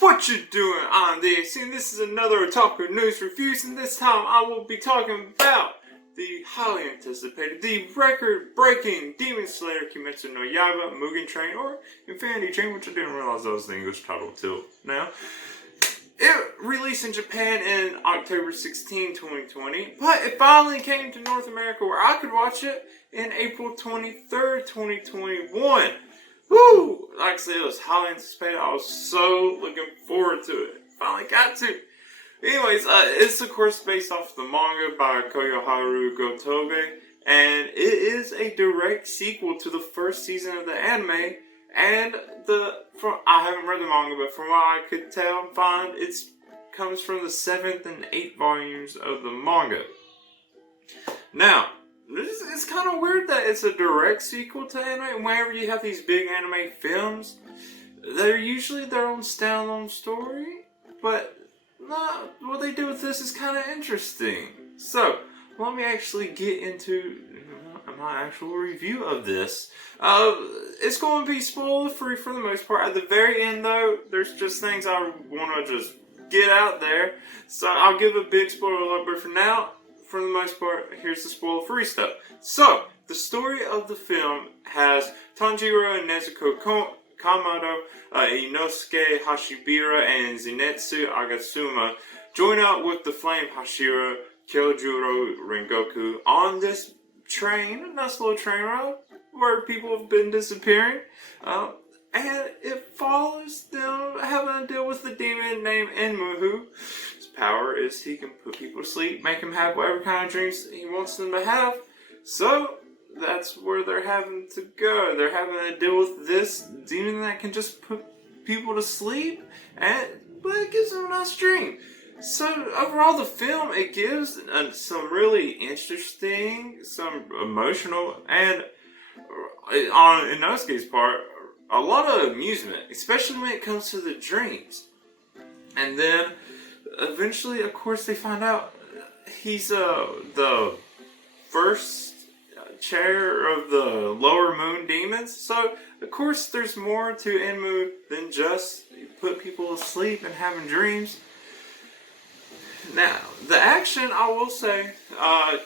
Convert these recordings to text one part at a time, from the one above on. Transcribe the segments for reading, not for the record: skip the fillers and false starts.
What you doing? I'm the AC, and this is another Otaku News Reviews, and this time I will be talking about the highly anticipated, the record-breaking Demon Slayer Kimetsu no Yaiba Mugen Train, or Infinity Train, which I didn't realize that was the English title till now. It released in Japan in October 16, 2020, but it finally came to North America where I could watch it in April 23rd, 2021. Woo! Like I said, it was highly anticipated. I was so looking forward to it. Finally got to. Anyways, it's of course based off the manga by Koyoharu Gotobe, and it is a direct sequel to the first season of the anime. And I haven't read the manga, but from what I could tell and find, it comes from the 7th and 8th volumes of the manga. Now, it's kind of weird that it's a direct sequel to anime. Whenever you have these big anime films, they're usually their own standalone story. But what they do with this is kind of interesting. So, let me actually get into my actual review of this. It's going to be spoiler free for the most part. At the very end, though, there's just things I want to just get out there. So, I'll give a big spoiler alert, but for now, for the most part, here's the spoiler-free stuff. So, the story of the film has Tanjiro and Nezuko Kamado, Inosuke Hashibira, and Zenitsu Agatsuma join up with the Flame Hashira, Kyojuro Rengoku on this train, a nice little train ride, where people have been disappearing. And it follows them having to deal with the demon named Enmu. His power is he can put people to sleep, make them have whatever kind of dreams he wants them to have. So, that's where they're having to go. They're having to deal with this demon that can just put people to sleep, but it gives them a nice dream. So, overall, the film, it gives some really interesting, some emotional, and on Inosuke's part, a lot of amusement, especially when it comes to the dreams. And then, eventually, of course, they find out he's the first chair of the lower moon demons. So, of course, there's more to Enmu than just put people to sleep and having dreams. Now, the action, I will say,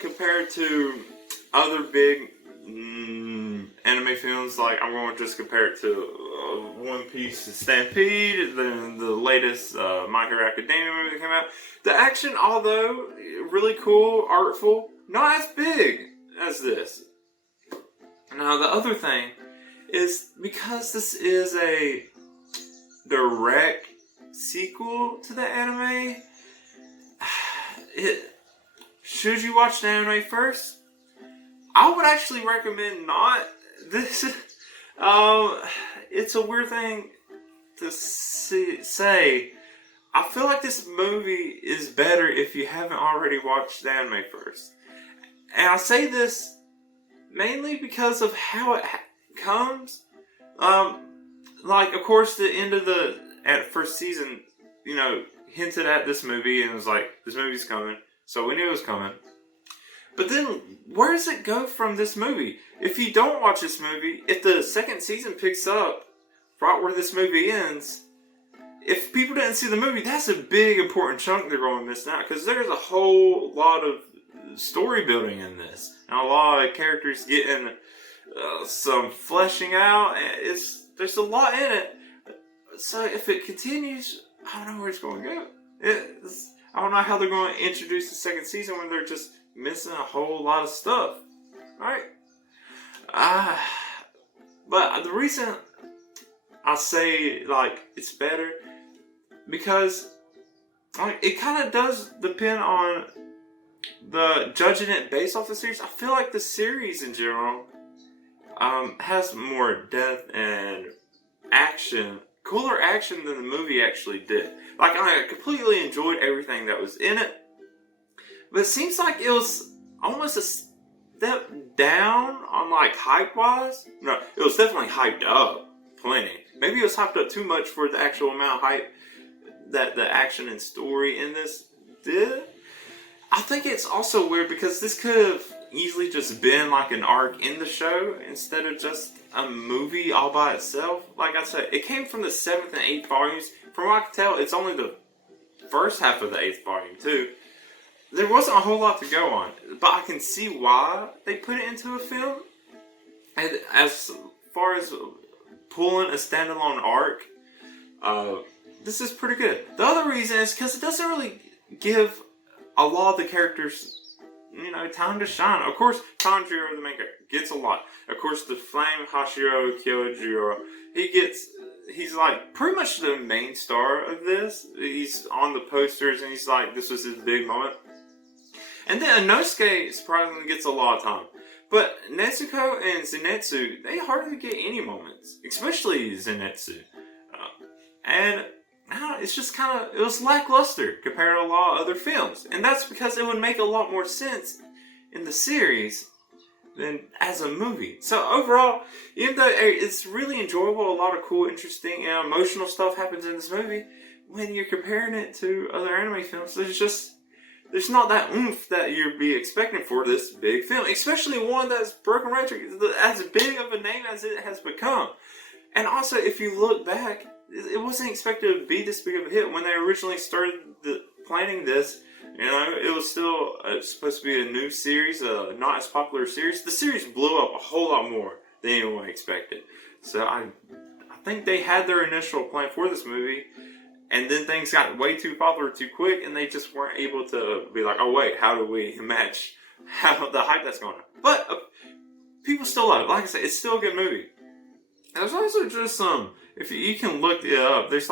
compared to other big anime films, like I'm going to just compare it to One Piece Stampede, then the latest My Hero Academia movie that came out. The action, although really cool, artful, not as big as this. Now, the other thing is, because this is a direct sequel to the anime, should you watch the anime first? I would actually recommend not. This, it's a weird thing to say. I feel like this movie is better if you haven't already watched the anime first. And I say this mainly because of how it comes. Like, of course, the end of the first season, hinted at this movie and was like, this movie's coming. So we knew it was coming. But then, where does it go from this movie? If you don't watch this movie, if the second season picks up right where this movie ends, if people didn't see the movie, that's a big important chunk they're going to miss out. Because there's a whole lot of story building in this. And a lot of characters getting some fleshing out. There's a lot in it. So if it continues, I don't know where it's going to go. I don't know how they're going to introduce the second season when they're just missing a whole lot of stuff. Alright? But the reason I say, it's better, because it kind of does depend on the judging it based off the series. I feel like the series in general has more depth and action, cooler action than the movie actually did. I completely enjoyed everything that was in it. But it seems like it was almost a step down on, hype-wise. No, it was definitely hyped up plenty. Maybe it was hyped up too much for the actual amount of hype that the action and story in this did. I think it's also weird because this could have easily just been an arc in the show instead of just a movie all by itself. Like I said, it came from the 7th and 8th volumes. From what I can tell, it's only the first half of the 8th volume too. There wasn't a whole lot to go on, but I can see why they put it into a film. And as far as pulling a standalone arc, this is pretty good. The other reason is because it doesn't really give a lot of the characters, time to shine. Of course, Tanjiro, the main character, gets a lot. Of course, the Flame Hashiro Kyojiro, he's like pretty much the main star of this. He's on the posters and he's like, this was his big moment. And then Inosuke surprisingly gets a lot of time. But Nezuko and Zenitsu, they hardly get any moments. Especially Zenitsu. And it's just it was lackluster compared to a lot of other films. And that's because it would make a lot more sense in the series than as a movie. So overall, even though it's really enjoyable, a lot of cool, interesting, and emotional stuff happens in this movie, when you're comparing it to other anime films, there's not that oomph that you'd be expecting for this big film. Especially one that's Broken Record, as big of a name as it has become. And also, if you look back, it wasn't expected to be this big of a hit when they originally started planning this. It was still supposed to be a new series, not as popular series. The series blew up a whole lot more than anyone expected. So I think they had their initial plan for this movie, and then things got way too popular too quick, and they just weren't able to be like, oh wait, how do we match the hype that's going on? But people still love it. Like I said, it's still a good movie. There's also just some, if you can look it up, there's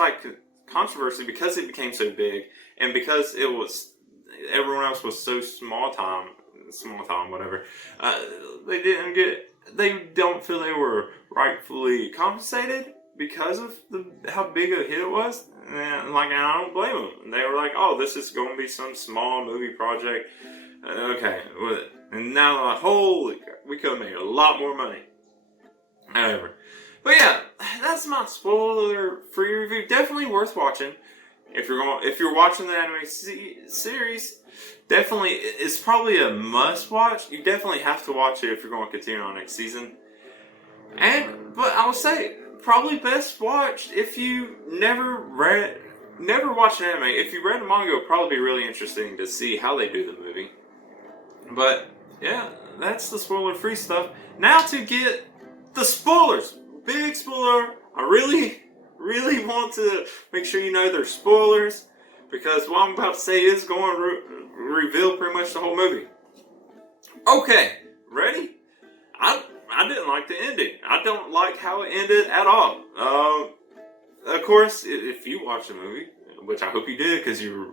controversy because it became so big, and because everyone else was so small time, whatever. They don't feel they were rightfully compensated because of how big a hit it was. And I don't blame them. They were like, oh, this is going to be some small movie project. Okay. And now they're like, holy crap, we could have made a lot more money. However. But yeah, that's my spoiler-free review. Definitely worth watching. If you're watching the anime series, definitely, it's probably a must-watch. You definitely have to watch it if you're going to continue on next season. But I would say, probably best watched if you never watched an anime. If you read the manga, it would probably be really interesting to see how they do the movie. But yeah, that's the spoiler-free stuff. Now to get the spoilers. Big spoiler. I really want to make sure you know there's spoilers, because what I'm about to say is going to reveal pretty much the whole movie. Okay, ready? I didn't like the ending. I don't like how it ended at all. Of course, if you watch the movie, which I hope you did, because you're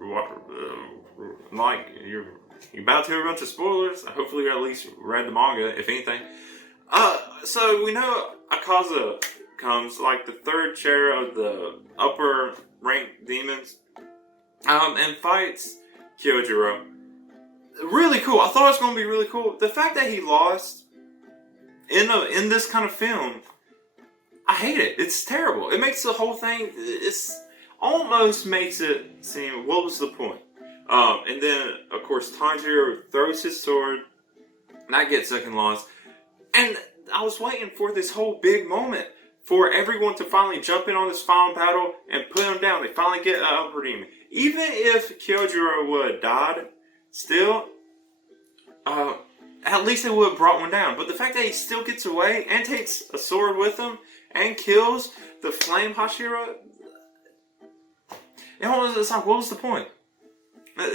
about to hear a bunch of spoilers. Hopefully, you at least read the manga, if anything. So we know Akaza comes like the third chair of the upper ranked demons, and fights Kyojiro. Really cool. I thought it was going to be really cool. The fact that he lost in this kind of film, I hate it. It's terrible. It makes the whole thing. It's almost makes it seem, what was the point? And then of course Tanjiro throws his sword, and that gets second loss. And I was waiting for this whole big moment for everyone to finally jump in on this final battle and put him down. They finally get an upper demon. Even if Kyojiro would have died, still, at least it would have brought one down. But the fact that he still gets away and takes a sword with him and kills the Flame Hashira, it's like, what was the point? I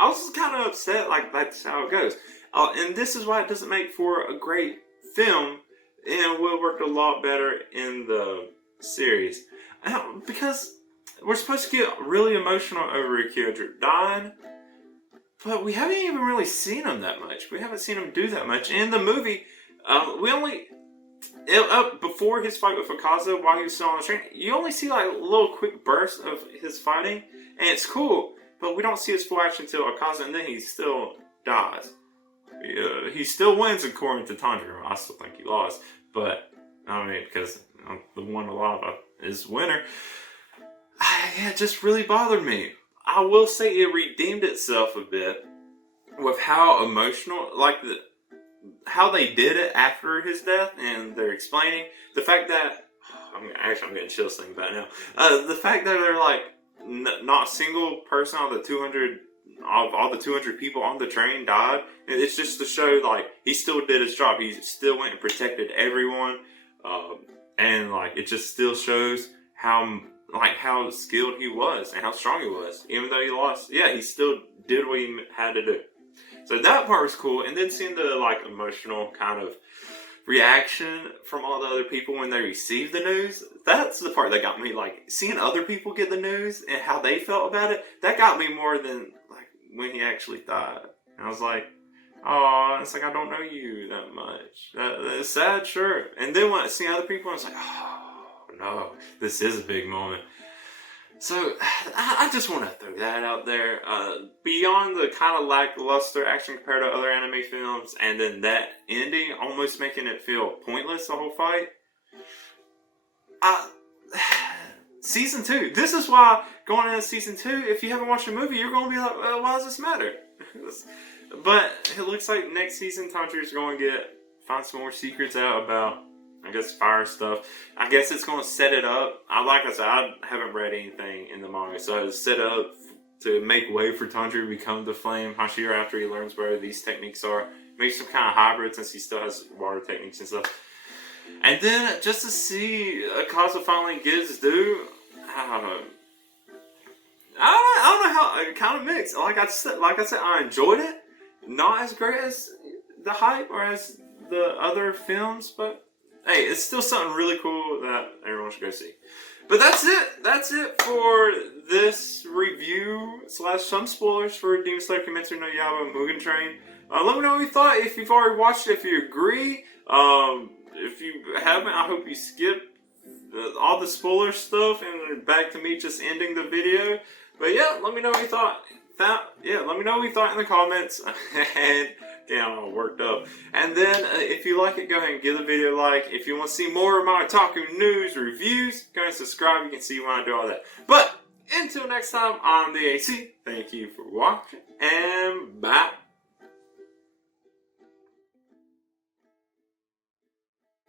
was kind of upset, like that's how it goes. And this is why it doesn't make for a great film, and will work a lot better in the series. Because we're supposed to get really emotional over Kyojiro dying, but we haven't even really seen him that much. We haven't seen him do that much. In the movie, before his fight with Akaza, while he was still on the train, you only see like little quick bursts of his fighting, and it's cool, but we don't see his full action until Akaza, and then he still dies. He still wins according to Tanjiro. I still think he lost, but because the one a lot of is winner. It just really bothered me. I will say it redeemed itself a bit with how emotional, how they did it after his death, and they're explaining the fact that I'm getting chills thinking about it now. The fact that they're like not a single person on the 200 of all the 200 people on the train died. It's just to show like he still did his job. He still went and protected everyone, and like it just still shows how skilled he was and how strong he was. Even though he lost, yeah, he still did what he had to do. So that part was cool. And then seeing the like emotional kind of reaction from all the other people when they received the news, that's the part that got me. Like seeing other people get the news and how they felt about it, that got me more than like when he actually died. And I was like, oh, it's like I don't know you that much. That's sad, sure. And then when I see other people, I was like, oh no, this is a big moment. So, I just want to throw that out there. Beyond the kind of lackluster action compared to other anime films, and then that ending almost making it feel pointless, the whole fight. Season 2. This is why, going into Season 2, if you haven't watched the movie, you're going to be like, well, why does this matter? But it looks like next season, Tanjiro's going to find some more secrets out about, I guess, fire stuff. I guess it's going to set it up. Like I said, I haven't read anything in the manga, so it's set up to make way for Tanjiro to become the Flame Hashira after he learns where these techniques are. Maybe some kind of hybrid since he still has water techniques and stuff. And then just to see Akaza finally get his due, I don't know how, kind of mixed. Like I said, I enjoyed it. Not as great as the hype or as the other films, but hey, it's still something really cool that everyone should go see. But that's it. That's it for this review / some spoilers for Demon Slayer Kimetsu no Yaiba Mugen Train. Let me know what you thought. If you've already watched it, if you agree. If you haven't, I hope you skip all the spoiler stuff and back to me just ending the video. But yeah, let me know what you thought. Let me know what you thought in the comments. And damn, I'm all worked up. And then, if you like it, go ahead and give the video a like. If you want to see more of my Otaku News Reviews, go ahead and subscribe. You can see when I do all that. But, until next time, I'm the AC. Thank you for watching, and bye.